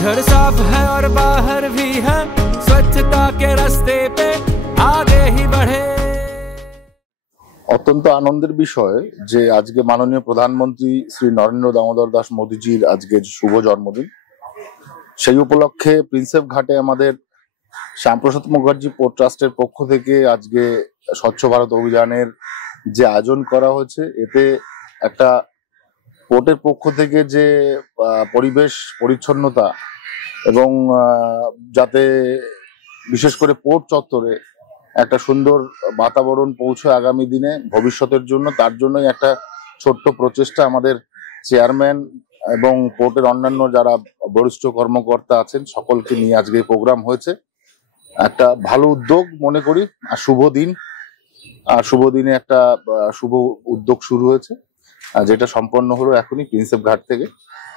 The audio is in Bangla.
घर साफ है और बाहर भी है, स्वच्छता के रास्ते पे आगे ही बढ़े। অত্যন্ত আনন্দের বিষয় যে আজকে মাননীয় প্রধানমন্ত্রী শ্রী নরেন্দ্র দামোদর দাস মোদীজির আজকে শুভ জন্মদিন। সেই উপলক্ষে প্রিন্সেপ ঘাটে আমাদের শ্যামপ্রসাদ মুখার্জি পোর্ট ট্রাস্টের পক্ষ থেকে আজকে স্বচ্ছ ভারত অভিযানের যে আয়োজন করা হয়েছে, এতে একটা পোর্টের পক্ষ থেকে যে পরিবেশ পরিচ্ছন্নতা এবং যাতে বিশেষ করে পোর্ট চত্বরে একটা সুন্দর বাতাবরণ পৌঁছে আগামী দিনে ভবিষ্যতের জন্য, তার জন্যই একটা ছোট্ট প্রচেষ্টা আমাদের চেয়ারম্যান এবং পোর্টের অন্যান্য যারা বরিষ্ঠ কর্মকর্তা আছেন সকলকে নিয়ে আজকে প্রোগ্রাম হয়েছে। একটা ভালো উদ্যোগ মনে করি, আর শুভ দিন, আর শুভ দিনে একটা শুভ উদ্যোগ শুরু হয়েছে যেটা সম্পন্ন হলো এখনই প্রিন্সেপ ঘাট থেকে।